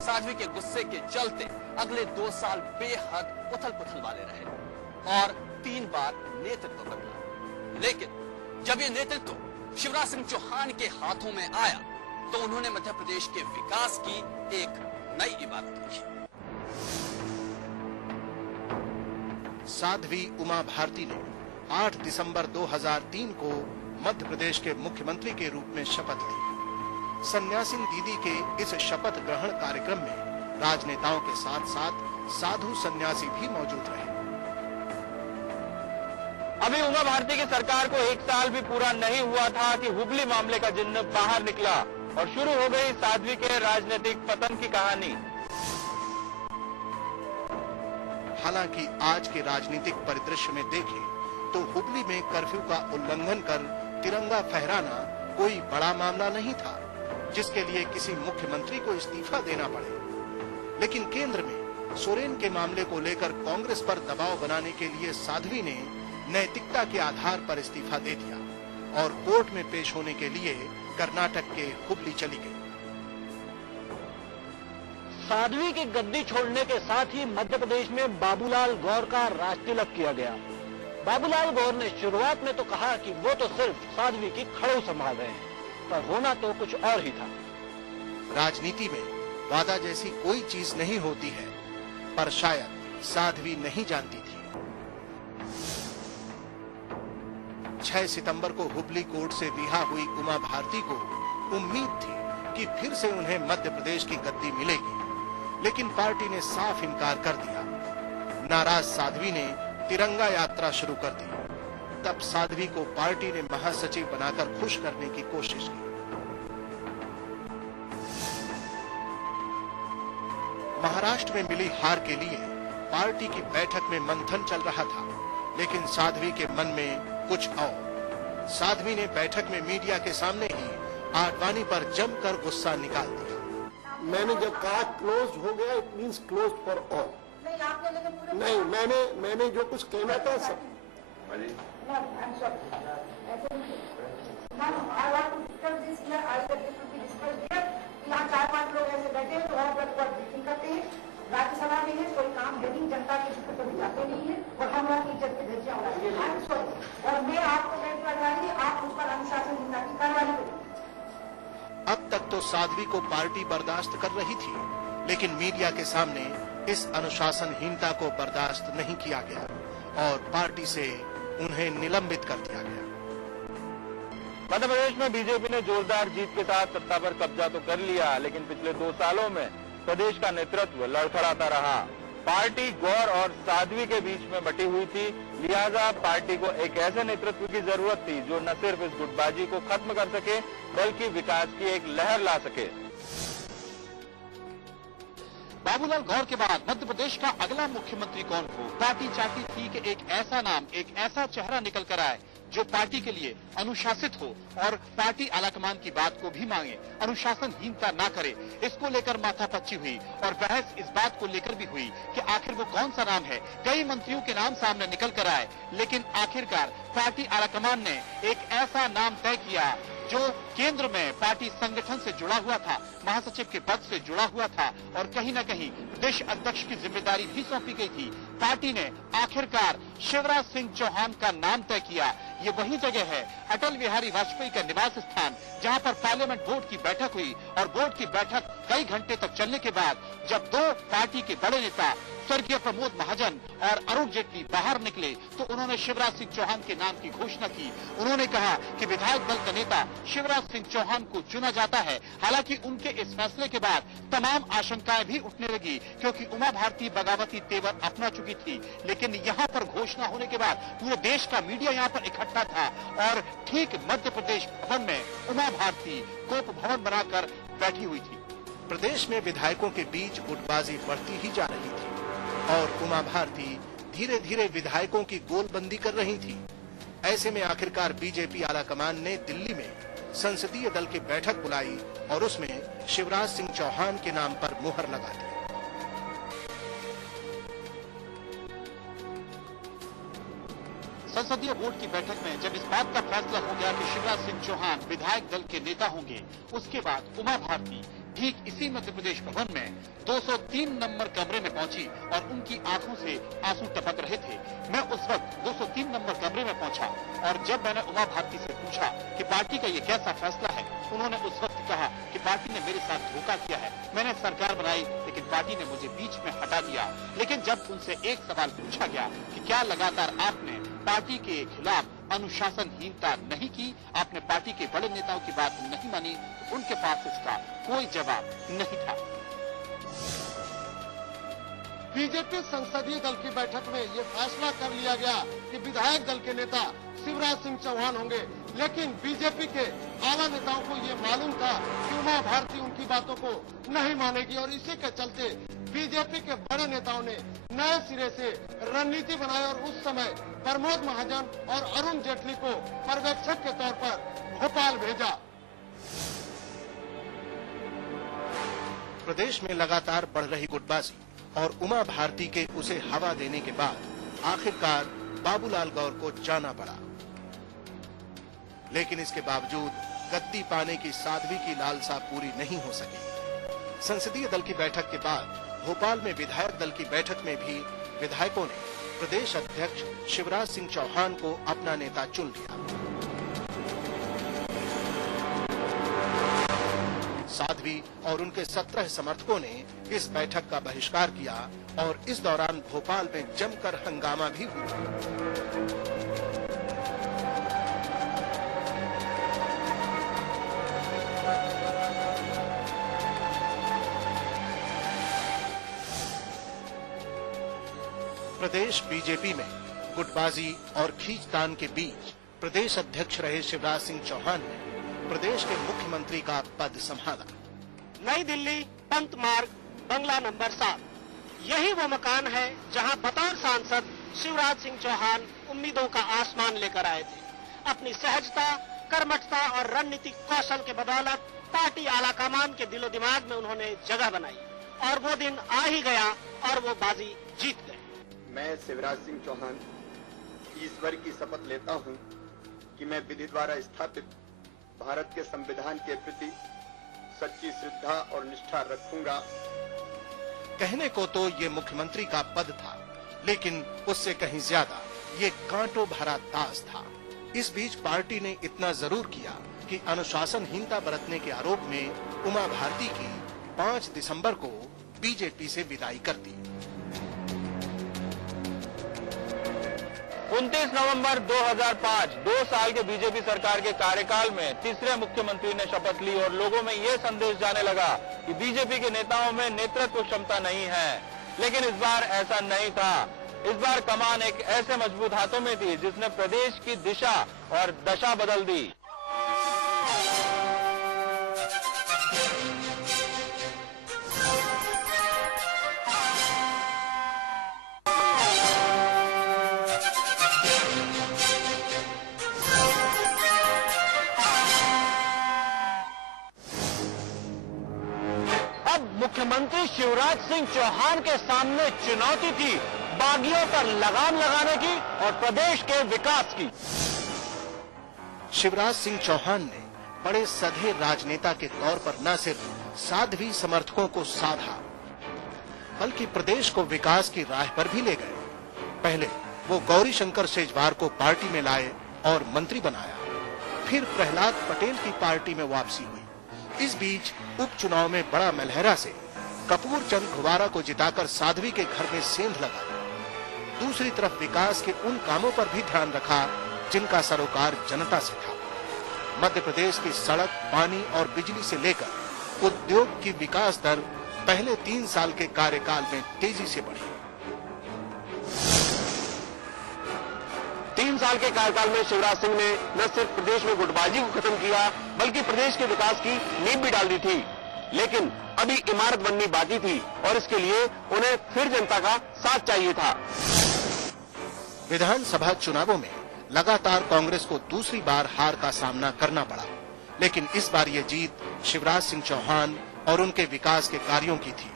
साध्वी के गुस्से के चलते अगले 2 साल बेहद उथल पुथल वाले रहे और 3 बार नेतृत्व बदला। लेकिन जब ये नेतृत्व शिवराज सिंह चौहान के हाथों में आया तो उन्होंने मध्य प्रदेश के विकास की एक नई इबारत लिखी। साध्वी उमा भारती ने 8 दिसंबर 2003 को मध्य प्रदेश के मुख्यमंत्री के रूप में शपथ ली। सन्यासिन दीदी के इस शपथ ग्रहण कार्यक्रम में राजनेताओं के साथ साथ साधु सन्यासी भी मौजूद रहे। अभी उमा भारती की सरकार को 1 साल भी पूरा नहीं हुआ था कि हुबली मामले का जिन्न बाहर निकला और शुरू हो गई साध्वी के राजनीतिक पतन की कहानी। हालांकि आज के राजनीतिक परिदृश्य में देखें तो हुबली में कर्फ्यू का उल्लंघन कर तिरंगा फहराना कोई बड़ा मामला नहीं था जिसके लिए किसी मुख्यमंत्री को इस्तीफा देना पड़े। लेकिन केंद्र में सोरेन के मामले को लेकर कांग्रेस पर दबाव बनाने के लिए साध्वी ने नैतिकता के आधार पर इस्तीफा दे दिया और कोर्ट में पेश होने के लिए कर्नाटक के हुबली चली गई। साध्वी की गद्दी छोड़ने के साथ ही मध्य प्रदेश में बाबूलाल गौर का राजतिलक किया गया। बाबूलाल गौर ने शुरुआत में तो कहा कि वो तो सिर्फ साध्वी की खड़ू संभाल रहे हैं, पर होना तो कुछ और ही था। राजनीति में वादा जैसी कोई चीज नहीं होती है, पर शायद साध्वी नहीं जानती थी। 6 सितंबर को हुबली कोर्ट से रिहा हुई उमा भारती को उम्मीद थी कि फिर से उन्हें मध्य प्रदेश की गद्दी मिलेगी, लेकिन पार्टी ने साफ इनकार कर दिया। नाराज साध्वी ने तिरंगा यात्रा शुरू कर दी। तब साध्वी को पार्टी ने महासचिव बनाकर खुश करने की कोशिश की। महाराष्ट्र में मिली हार के लिए पार्टी की बैठक में मंथन चल रहा था, लेकिन साध्वी के मन में कुछ और। साध्वी ने बैठक में मीडिया के सामने ही आडवाणी पर जमकर गुस्सा निकाल दिया। मैंने जब कहा क्लोज हो गया, it means close for all. नहीं, मैंने जो कुछ कहना था सब। यहाँ 4-5 लोग ऐसे बैठे हैं तो और ब्रीफिंग करते हैं। राज्यसभा में है, कोई काम है नहीं, जनता के दुख कभी जाते नहीं है और हम लोग की इज्जत की धज्जियां उड़ाएंगे। और मैं आपको कह करवा रही, आप उस पर अनुशासनहीनता की कार्रवाई करें। अब तक तो साध्वी को पार्टी बर्दाश्त कर रही थी, लेकिन मीडिया के सामने इस अनुशासनहीनता को बर्दाश्त नहीं किया गया और पार्टी से उन्हें निलंबित कर दिया गया। मध्य प्रदेश में बीजेपी ने जोरदार जीत के साथ सत्ता पर कब्जा तो कर लिया, लेकिन पिछले 2 सालों में प्रदेश का नेतृत्व लड़खड़ाता रहा। पार्टी गौर और साध्वी के बीच में बटी हुई थी, लिहाजा पार्टी को एक ऐसे नेतृत्व की जरूरत थी जो न सिर्फ इस गुटबाजी को खत्म कर सके बल्कि विकास की एक लहर ला सके। बाबूलाल गौर के बाद मध्य प्रदेश का अगला मुख्यमंत्री कौन हो? पार्टी चाहती थी कि एक ऐसा नाम, एक ऐसा चेहरा निकल कर आए जो पार्टी के लिए अनुशासित हो और पार्टी आलाकमान की बात को भी मांगे, अनुशासनहीनता ना करे। इसको लेकर माथापच्ची हुई और बहस इस बात को लेकर भी हुई कि आखिर वो कौन सा नाम है। कई मंत्रियों के नाम सामने निकल कर आए, लेकिन आखिरकार पार्टी आलाकमान ने एक ऐसा नाम तय किया जो केंद्र में पार्टी संगठन से जुड़ा हुआ था, महासचिव के पद से जुड़ा हुआ था और कहीं न कहीं प्रदेश अध्यक्ष की जिम्मेदारी भी सौंपी गई थी। पार्टी ने आखिरकार शिवराज सिंह चौहान का नाम तय किया। ये वही जगह है, अटल बिहारी वाजपेयी का निवास स्थान, जहां पर पार्लियामेंट बोर्ड की बैठक हुई और बोर्ड की बैठक कई घंटे तक चलने के बाद जब 2 पार्टी के बड़े नेता स्वर्गीय प्रमोद महाजन और अरुण जेटली बाहर निकले तो उन्होंने शिवराज सिंह चौहान के नाम की घोषणा की। उन्होंने कहा कि विधायक दल का नेता शिवराज सिंह चौहान को चुना जाता है। हालांकि उनके इस फैसले के बाद तमाम आशंकाएं भी उठने लगी, क्योंकि उमा भारती बगावती तेवर अपना चुकी थी। लेकिन यहाँ पर घोषणा होने के बाद पूरे देश का मीडिया यहाँ पर इकट्ठा था और ठीक मध्य प्रदेश भवन में उमा भारती गोप भवन बनाकर बैठी हुई थी। प्रदेश में विधायकों के बीच गुटबाजी बढ़ती ही जा रही थी और उमा भारती धीरे धीरे विधायकों की गोलबंदी कर रही थी। ऐसे में आखिरकार बीजेपी आलाकमान ने दिल्ली में संसदीय दल की बैठक बुलाई और उसमें शिवराज सिंह चौहान के नाम पर मुहर लगा दी। संसदीय बोर्ड की बैठक में जब इस बात का फैसला हो गया कि शिवराज सिंह चौहान विधायक दल के नेता होंगे, उसके बाद उमा भारती ठीक इसी मध्य प्रदेश भवन में 203 नंबर कमरे में पहुंची और उनकी आंखों से आंसू टपक रहे थे। मैं उस वक्त 203 नंबर कमरे में पहुंचा और जब मैंने उमा भारती से पूछा कि पार्टी का ये कैसा फैसला है, उन्होंने उस वक्त कहा कि पार्टी ने मेरे साथ धोखा किया है। मैंने सरकार बनाई लेकिन पार्टी ने मुझे बीच में हटा दिया। लेकिन जब उनसे एक सवाल पूछा गया कि क्या लगातार आपने पार्टी के खिलाफ अनुशासनहीनता नहीं की, आपने पार्टी के बड़े नेताओं की बात नहीं मानी, तो उनके पास इसका कोई जवाब नहीं था। बीजेपी संसदीय दल की बैठक में ये फैसला कर लिया गया कि विधायक दल के नेता शिवराज सिंह चौहान होंगे, लेकिन बीजेपी के आला नेताओं को ये मालूम था कि उमा भारती उनकी बातों को नहीं मानेगी और इसी के चलते बीजेपी के बड़े नेताओं ने नए सिरे से रणनीति बनाई और उस समय प्रमोद महाजन और अरुण जेटली को पर्यवेक्षक के तौर पर भोपाल भेजा। प्रदेश में लगातार बढ़ रही गुटबाजी और उमा भारती के उसे हवा देने के बाद आखिरकार बाबूलाल गौर को जाना पड़ा। लेकिन इसके बावजूद गद्दी पाने की साध्वी की लालसा पूरी नहीं हो सकी। संसदीय दल की बैठक के बाद भोपाल में विधायक दल की बैठक में भी विधायकों ने प्रदेश अध्यक्ष शिवराज सिंह चौहान को अपना नेता चुन लिया। साध्वी और उनके 17 समर्थकों ने इस बैठक का बहिष्कार किया और इस दौरान भोपाल में जमकर हंगामा भी हुआ। प्रदेश बीजेपी में गुटबाजी और खींचतान के बीच प्रदेश अध्यक्ष रहे शिवराज सिंह चौहान ने प्रदेश के मुख्यमंत्री का पद संभाला। नई दिल्ली, पंत मार्ग, बंगला नंबर 7, यही वो मकान है जहां बतौर सांसद शिवराज सिंह चौहान उम्मीदों का आसमान लेकर आए थे। अपनी सहजता, कर्मठता और रणनीतिक कौशल के बदौलत पार्टी आलाकमान के दिलो दिमाग में उन्होंने जगह बनाई और वो दिन आ ही गया और वो बाजी जीत गए। मैं शिवराज सिंह चौहान ईश्वर की शपथ लेता हूं कि मैं विधि द्वारा स्थापित भारत के संविधान के प्रति सच्ची श्रद्धा और निष्ठा रखूंगा। कहने को तो ये मुख्यमंत्री का पद था, लेकिन उससे कहीं ज्यादा ये कांटों भरा ताश था। इस बीच पार्टी ने इतना जरूर किया कि अनुशासनहीनता बरतने के आरोप में उमा भारती की 5 दिसंबर को बीजेपी से विदाई कर दी। 29 नवंबर 2005 2 साल के बीजेपी सरकार के कार्यकाल में तीसरे मुख्यमंत्री ने शपथ ली और लोगों में ये संदेश जाने लगा कि बीजेपी के नेताओं में नेतृत्व क्षमता नहीं है। लेकिन इस बार ऐसा नहीं था। इस बार कमान एक ऐसे मजबूत हाथों में थी जिसने प्रदेश की दिशा और दशा बदल दी। मुख्यमंत्री शिवराज सिंह चौहान के सामने चुनौती थी बागियों पर लगाम लगाने की और प्रदेश के विकास की। शिवराज सिंह चौहान ने बड़े सधे राजनेता के तौर पर न सिर्फ साध्वी समर्थकों को साधा, बल्कि प्रदेश को विकास की राह पर भी ले गए। पहले वो गौरी शंकर शेजवार को पार्टी में लाए और मंत्री बनाया। फिर प्रहलाद पटेल की पार्टी में वापसी हुई। इस बीच उपचुनाव में बड़ा मलहरा से कपूर चंद घुबारा को जिताकर साध्वी के घर में सेंध लगाई। दूसरी तरफ विकास के उन कामों पर भी ध्यान रखा जिनका सरोकार जनता से था। मध्य प्रदेश की सड़क, पानी और बिजली से लेकर उद्योग की विकास दर पहले 3 साल के कार्यकाल में तेजी से बढ़ी। 3 साल के कार्यकाल में शिवराज सिंह ने न सिर्फ प्रदेश में गुटबाजी को खत्म किया बल्कि प्रदेश के विकास की नींव भी डाल दी थी। लेकिन अभी इमारत बननी बाकी थी और इसके लिए उन्हें फिर जनता का साथ चाहिए था। विधानसभा चुनावों में लगातार कांग्रेस को दूसरी बार हार का सामना करना पड़ा, लेकिन इस बार ये जीत शिवराज सिंह चौहान और उनके विकास के कार्यों की थी।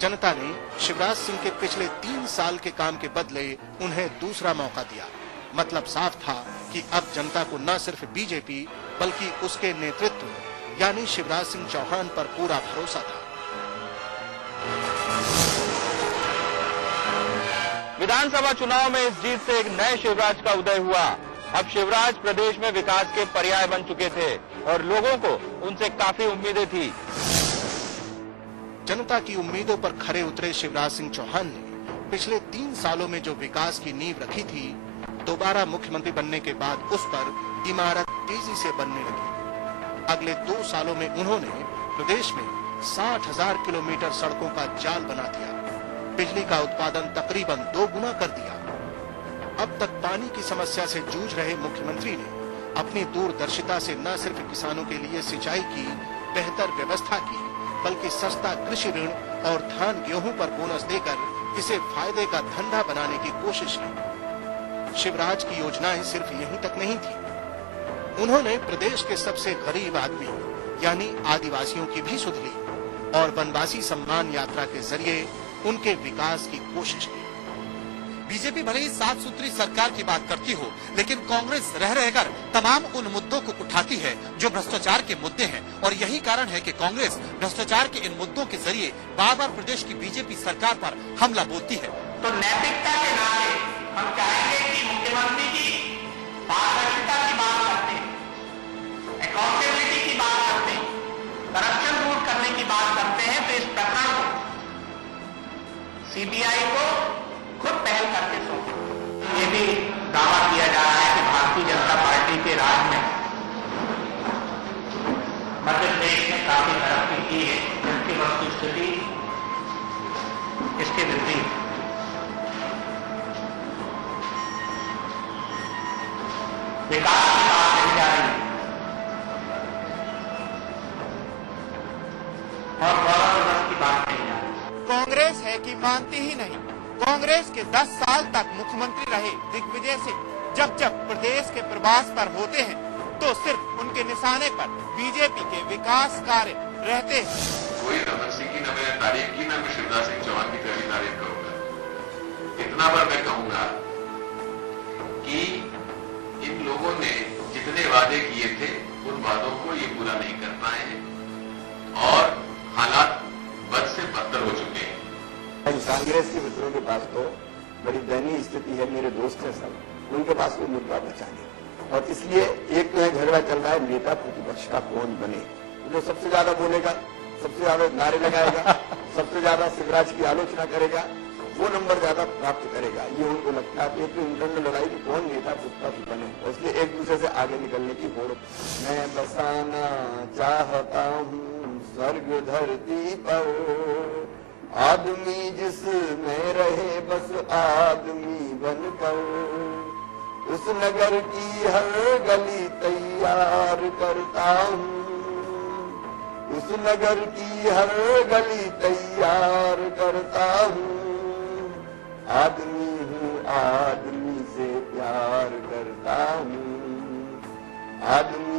जनता ने शिवराज सिंह के पिछले 3 साल के काम के बदले उन्हें दूसरा मौका दिया। मतलब साफ था कि अब जनता को न सिर्फ बीजेपी बल्कि उसके नेतृत्व यानी शिवराज सिंह चौहान पर पूरा भरोसा था। विधानसभा चुनाव में इस जीत से एक नए शिवराज का उदय हुआ। अब शिवराज प्रदेश में विकास के पर्याय बन चुके थे और लोगों को उनसे काफी उम्मीदें थी। जनता की उम्मीदों पर खरे उतरे शिवराज सिंह चौहान ने पिछले 3 सालों में जो विकास की नींव रखी थी, दोबारा मुख्यमंत्री बनने के बाद उस पर इमारत तेजी से बनने लगी। अगले 2 सालों में उन्होंने प्रदेश में 60,000 किलोमीटर सड़कों का जाल बना दिया, बिजली का उत्पादन तकरीबन 2 गुना कर दिया। अब तक पानी की समस्या से जूझ रहे मुख्यमंत्री ने अपनी दूरदर्शिता से न सिर्फ किसानों के लिए सिंचाई की बेहतर व्यवस्था की, बल्कि सस्ता कृषि ऋण और धान गेहूं पर बोनस देकर इसे फायदे का धंधा बनाने की कोशिश की। शिवराज की योजनाएं सिर्फ यहीं तक नहीं थी, उन्होंने प्रदेश के सबसे गरीब आदमी यानी आदिवासियों की भी सुध ली और वनवासी सम्मान यात्रा के जरिए उनके विकास की कोशिश की। बीजेपी भले ही 7 सूत्री सरकार की बात करती हो, लेकिन कांग्रेस रह रहकर तमाम उन मुद्दों को उठाती है जो भ्रष्टाचार के मुद्दे हैं, और यही कारण है कि कांग्रेस भ्रष्टाचार के इन मुद्दों के जरिए बार बार प्रदेश की बीजेपी सरकार पर हमला बोलती है। तो नैतिकता के नाते हम चाहेंगे कि मुख्यमंत्री की पारदर्शिता की बात करते हैं, अकाउंटेबिलिटी की बात करते हैं, करप्शन दूर करने की बात करते हैं, तो इस प्रकरण को सीबीआई को खुद पहल करके सौंपे। ये भी दावा किया जा रहा है कि भारतीय जनता पार्टी के राज में मध्य प्रदेश ने काफी तरक्की की है, जबकि वस्तुस्थिति इसके विपरीत। विकास की बात नहीं जा रही और गौरव दिवस की बात नहीं जा रही। कांग्रेस है कि मानती ही नहीं। कांग्रेस के 10 साल तक मुख्यमंत्री रहे दिग्विजय सिंह जब जब प्रदेश के प्रवास पर होते हैं तो सिर्फ उनके निशाने पर बीजेपी के विकास कार्य रहते हैं। कोई रमन सिंह की न मैंने तारीफ की, न मैं शिवराज सिंह चौहान की कभी तारीफ करूंगा। इतना पर मैं कहूंगा कि इन लोगों ने जितने वादे किए थे उन वादों को ये पूरा नहीं कर पाए हैं और हालात बद से बदतर हो चुके हैं। कांग्रेस के मित्रों के पास तो बड़ी दयनीय स्थिति है, मेरे दोस्त हैं सब, उनके पास कोई मुद्दा बचा नहीं और इसलिए एक तो झगड़ा चल रहा है नेता प्रतिपक्ष का कौन बने। जो सबसे ज्यादा बोलेगा, सबसे ज्यादा नारे लगाएगा, सबसे ज्यादा शिवराज की आलोचना करेगा, वो नंबर ज्यादा प्राप्त करेगा, ये उनको लगता है। एक तो इंटरनल लड़ाई की कौन नेता प्रतिपक्ष बने, इसलिए एक दूसरे से आगे निकलने की होड़। मैं बसाना चाहता हूँ स्वर्ग धरती पर, आदमी जिसमें रहे बस आदमी बनकर, उस नगर की हर गली तैयार करता हूँ, उस नगर की हर गली तैयार करता हूँ, आदमी हूँ आदमी से प्यार करता हूँ, आदमी